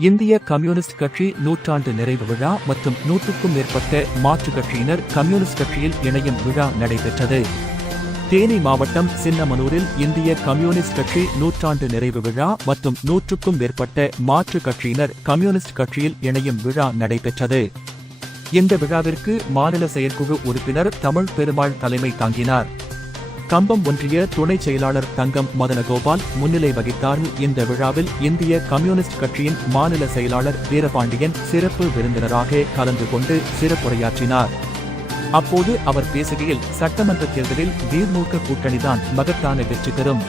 இந்திய கம்யூனிஸ்ட் கட்சி 100 நிறைவு விழா மற்றும் 100க்கும் மேற்பட்ட மாற்றுக் கட்சியினர் கம்யூனிஸ்ட் கட்சியில் இணையும் விழா நடைபெற்றது. தேனி மாவட்டம் சின்னமனூரில் இந்திய கம்யூனிஸ்ட் கட்சி 100 நிறைவு விழா மற்றும் 100க்கும் மேற்பட்ட மாற்றுக் கட்சியினர் கம்யூனிஸ்ட் கட்சியில் இணையும் விழா நடைபெற்றது. இந்த விழாவிற்கு மாநில செயற்குழு உறுப்பினர் தமிழ் பெருமாள் தலைமை தாங்கினார். கம்பம் ஒன்றிய துணை செயலாளர் தங்கம் மதனகோபால் முன்னிலை வகித்தார். இந்த விழாவில் இந்திய கம்யூனிஸ்ட் கட்சியின் மாநில செயலாளர் வீரபாண்டியன் சிறப்பு விருந்தினராக கலந்து கொண்டு சிறப்புரையாற்றினார். அப்போது அவர் பேசுகையில், சட்டமன்ற தேர்தலில் திமுக கூட்டணிதான் மகத்தான வெற்றி பெறும்.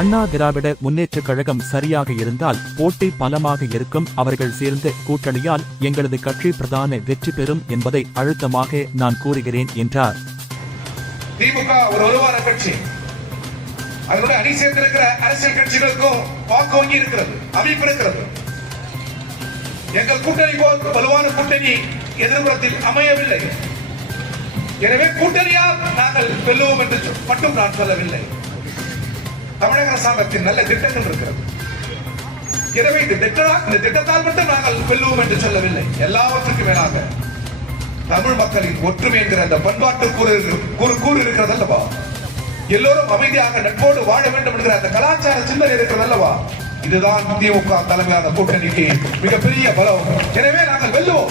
அண்ணா திராவிட முன்னேற்றக் கழகம் சரியாக இருந்தால் போட்டி பலமாக இருக்கும். அவர்கள் சேர்ந்த கூட்டணியால் எங்களது கட்சி பிரதான வெற்றி பெறும் என்பதை அழுத்தமாக நான் கூறுகிறேன் என்றார். திமுக ஒரு வலுவான கட்சி. அதனுடைய அணி சேர்ந்திருக்கிற அரசியல் கட்சிகளுக்கும் வாக்கு வங்கி இருக்கிறது, அமைப்பு இருக்கிறது. எங்கள் கூட்டணி போல் வலுவான கூட்டணி எதிர்ப்புறத்தில் அமையவில்லை. எனவே கூட்டணியால் நாங்கள் வெல்லுவோம் என்று மட்டும் நான் சொல்லவில்லை. தமிழக அரசாங்கத்தின் நல்ல திட்டங்கள் இருக்கிறது. எனவே இந்த திட்டத்தால் மட்டும் நாங்கள் வெல்லுவோம் என்று சொல்லவில்லை. எல்லாவற்றுக்கும் மேலாக தமிழ் மக்களின் ஒற்றுமை என்கிற அந்த பண்பாட்டு கூறு இருக்கிறது அல்லவா? எல்லோரும் அமைதியாக நட்போடு வாழ வேண்டும் என்கிற அந்த கலாச்சார சிந்தனை இருக்கிறது அல்லவா? இதுதான் திமுக தலைமையான கூட்டணிக்கு மிகப்பெரிய பலம். எனவே நாங்கள் வெல்லுவோம்.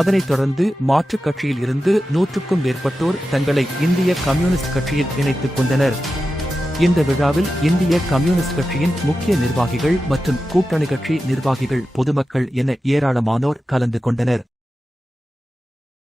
அதனைத் தொடர்ந்து மாற்றுக் கட்சியில் இருந்து 100க்கும் மேற்பட்டோர் தங்களை இந்திய கம்யூனிஸ்ட் கட்சியில் இணைத்துக் கொண்டனர். இந்த விழாவில் இந்திய கம்யூனிஸ்ட் கட்சியின் முக்கிய நிர்வாகிகள் மற்றும் கூட்டணி கட்சி நிர்வாகிகள், பொதுமக்கள் என ஏராளமானோர் கலந்து கொண்டனர்.